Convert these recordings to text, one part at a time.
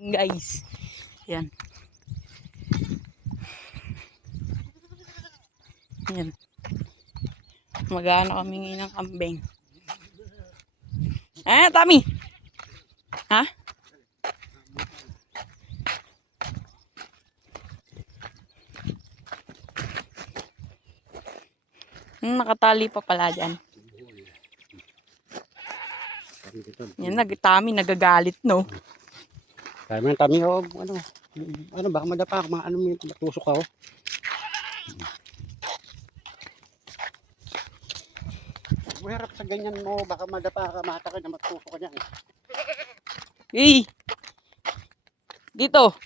Guys, yan. Yan. Mag-aano kami ngayon ng kambing. Tami! Ha? Nakatali pa pala dyan. Yan, Tami, nagagalit, no? Kaya Tami, oh, ano, baka madapa ako, may matusok ako. Mahirap sa ganyan mo, baka madapa ka, matakad na matusok ka dyan. Hey! Dito!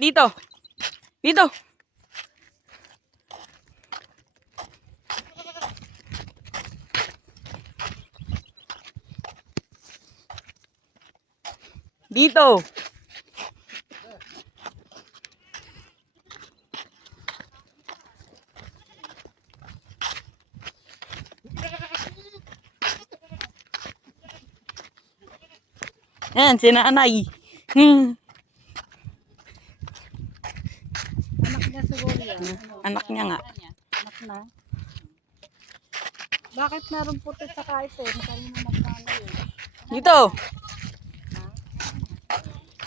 Dito! Dito! Dito! Yan, si nanay. Anak niya siguro yan. Anak niya nga. Anak na. Bakit meron puti sa kahit eh? Kanina magkano yun. Dito!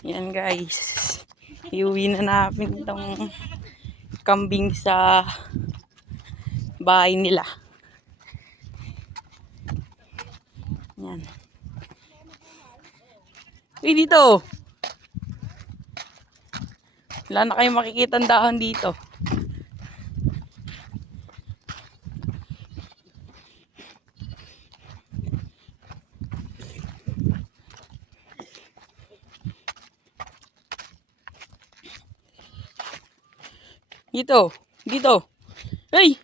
Yan guys. Iuwi na namin itong kambing sa bahay nila. Yan. Uy, dito! Wala na kayong makikita ang dahon dito. Dito! Dito! Hey!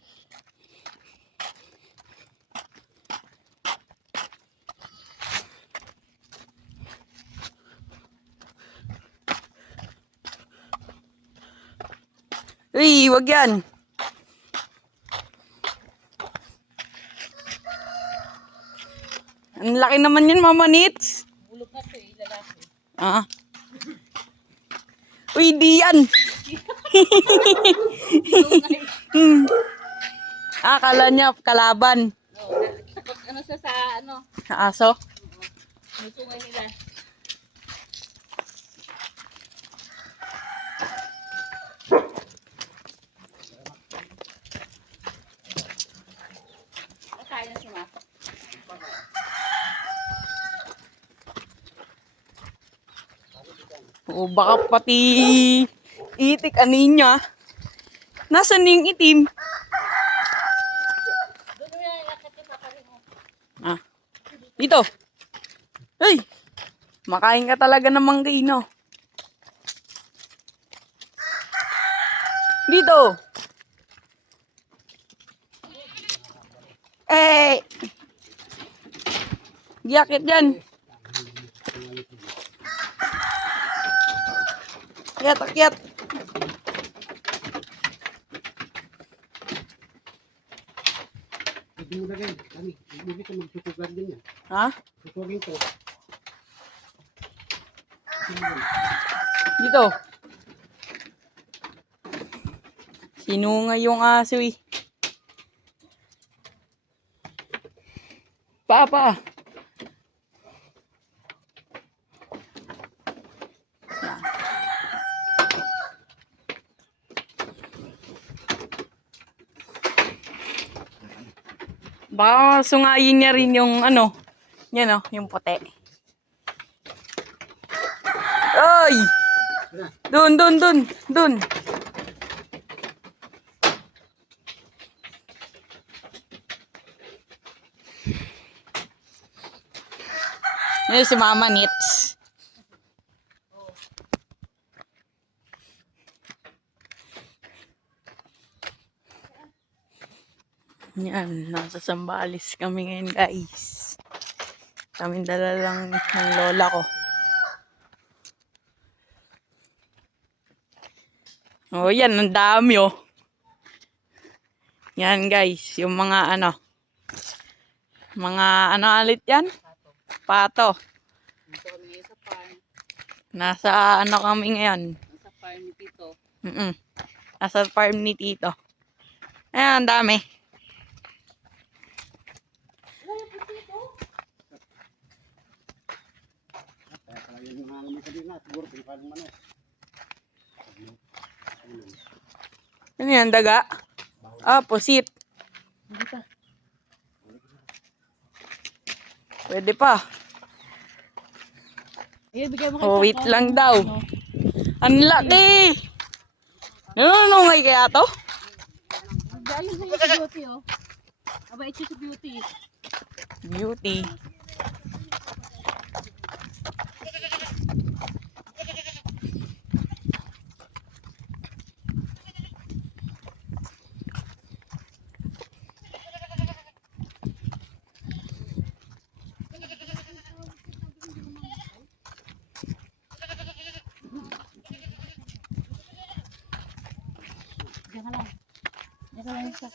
Uy, wag yan. Ang laki naman yan, Mama Nits. Bulog na ito eh, lalaki. Uy, di yan. Akala niya kalaban. Ano siya sa ano? Sa aso. May tungay nila. Kaya na si Ma. O baka pati itik anin niya. Nasaan yung itim? Doon mo yan, yakit yung paparin mo. Dito. Hey! Makain ka talaga ng manggay, no? Dito. Giyakit dyan. Akyat, akyat. Hindi mo lagay, Tami, hindi ka magtutugan din yan. Ha? Tutugin ko. Dito. Sinungay yung aso eh. Pa. Baka sungayin niya rin yung ano, yan o, yung puti. Ay! Dun. Yan si Mama Nits. Yan, nasa Sambales kami ngayon guys. Kami dala lang ng lola ko. Oh, yan, ang dami oh. Yan guys, yung mga ano ulit yan? Pato. Ito kami ngayon sa farm. Nasa ano kami ngayon? Nasa farm ni Tito. Nasa farm ni Tito. Ayan, ang dami. Kaya pala yung mga naman kanina, siguro pinakalang manok. Ano yan, daga? Ah, pusit. Hindi pa. Pwede pa. Bigay mo Oh, wait lang daw. Ang laki! Nanunungay kaya to? Galing sa'yo si Beauty, oh. Aba, ito si Beauty. Beauty. Diyan ka lang. Diyan ka lang isa.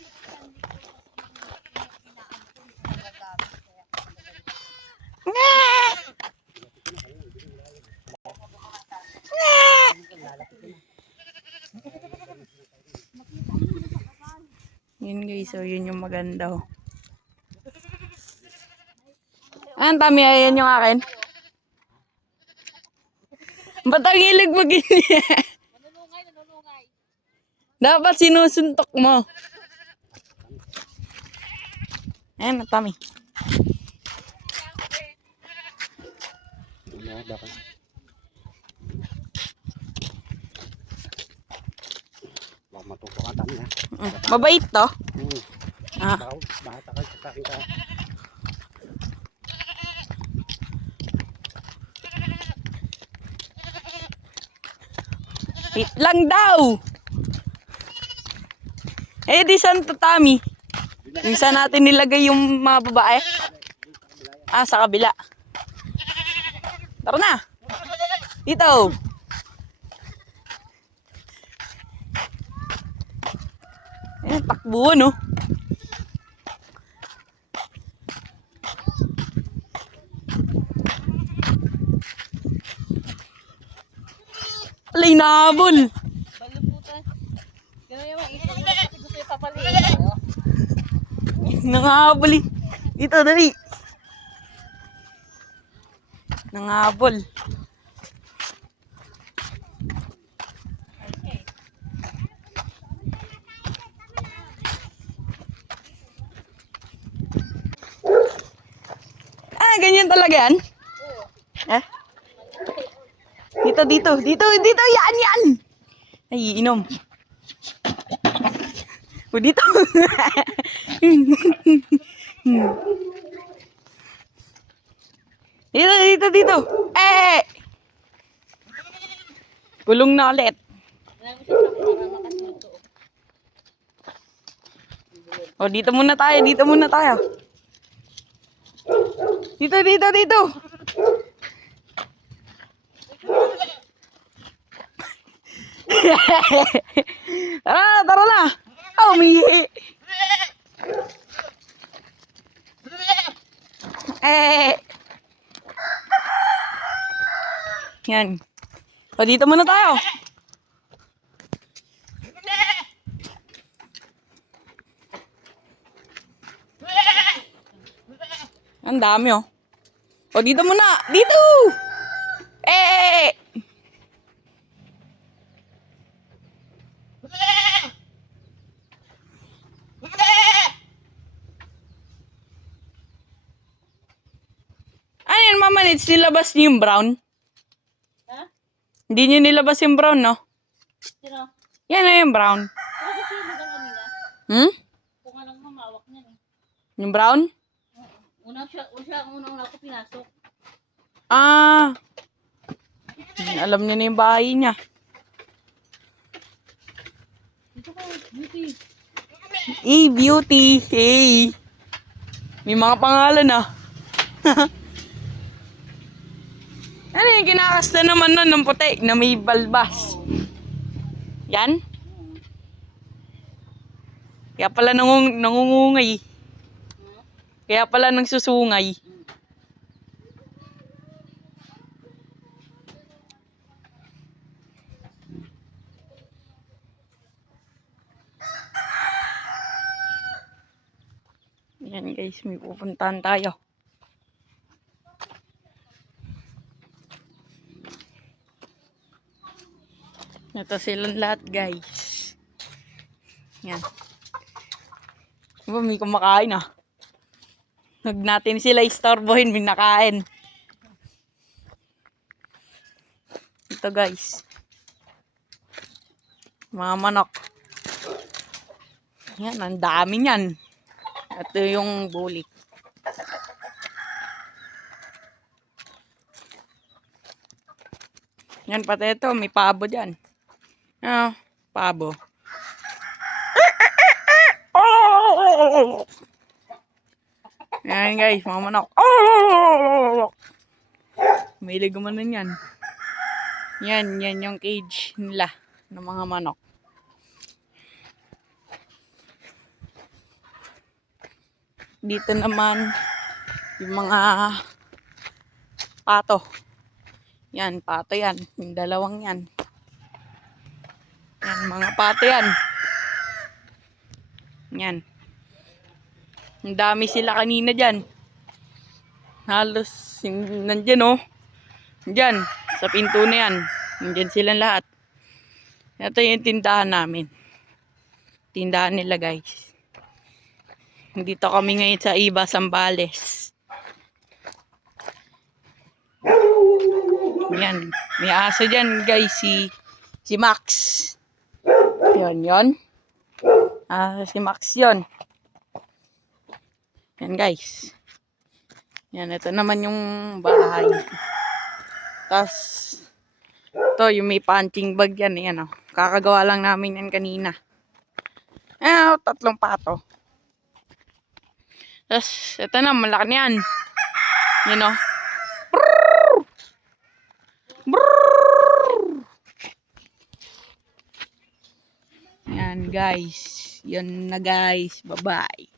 Yun guys, so yun yung maganda. Oh. Ang tami, ayan yung akin. Ba't ang hilig mo ganyan? Nanunungay. Dapat sinusuntok mo. Ayan, ang tami. Ano, bakit? Baka matutok ang tami ha. Mabait to. Ah. Bakit ako sa akin ka? Wait lang daw. Eh, di saan to, Tami? Yung saan natin nilagay yung mga babae? Ah, sa kabila. Tara na. Dito. Eh, takbo, no? Alay, nabol. Baluputan. Ganun yung mga ito mo kasi gusto yung papalitan. Oh. Nangahabol eh. Dito, dali. Nangahabol. Okay. Ah, ganyan talaga yan? Eh? Dito, dito, dito, dito, yan, yan! Ay, inom. O, dito. Dito, dito, dito. Eh! Kulong na ulit. Alam mo siya sa para makasluto. O, dito muna tayo, dito muna tayo. Dito, dito, dito. Tara, tara na. Oh, umihi. Eh. Yan. O, dito muna tayo. Ang dami, oh. O, dito muna. Dito! Eh! Ano yan, Mama Nits? Nilabas niyo yung brown? Ha? Hindi niyo nilabas yung brown, no? Sino? Yan na yung brown. Ano kasi yung mga kanina? Hmm? Kung anong mamawak niya eh. Yung brown? Unang ako pinasok. Ah. Alam niya na yung bahay niya. Dito ko, Beauty. Eh, Beauty. Hey. May mga pangalan, ah. Ano yung kinakasta naman nun ng puti na may balbas? Yan? Kaya pala nangungungay. Kaya pala nang susungay. Yan guys, may pupuntahan tayo. Ito silang lahat guys. Yan. Diba, may kumakain ah. Huwag natin sila istorbohin, may nakain. Ito guys. Mga manok. Yan, ang dami niyan. Ito yung bulik. Yan, pati ito, may pabo dyan. Ah, pabo. Yan guys, mga manok. May gumanon yan. Yan yung cage nila ng mga manok. Dito naman yung mga pato. Yan, pato yan. Yung dalawang yan. Yan, mga pato yan. Yan. Ang dami sila kanina dyan. Halos, nandyan oh. Diyan, sa pinto na yan. Nandyan silang lahat. Ito yung tindahan namin. Tindahan nila guys. Dito kami ngayon sa Iba, Zambales. Yan. May aso dyan guys. Si Max. Yon. Si Max yon. Yan guys. Yan, ito naman yung bahay. Tapos, ito yung may punching bag yan. Yan oh. Kakagawa lang namin yan kanina. Ah, 3 pato. Tapos, ito na, malaki na yan. Yan o. Yan guys. Yan na guys. Bye-bye.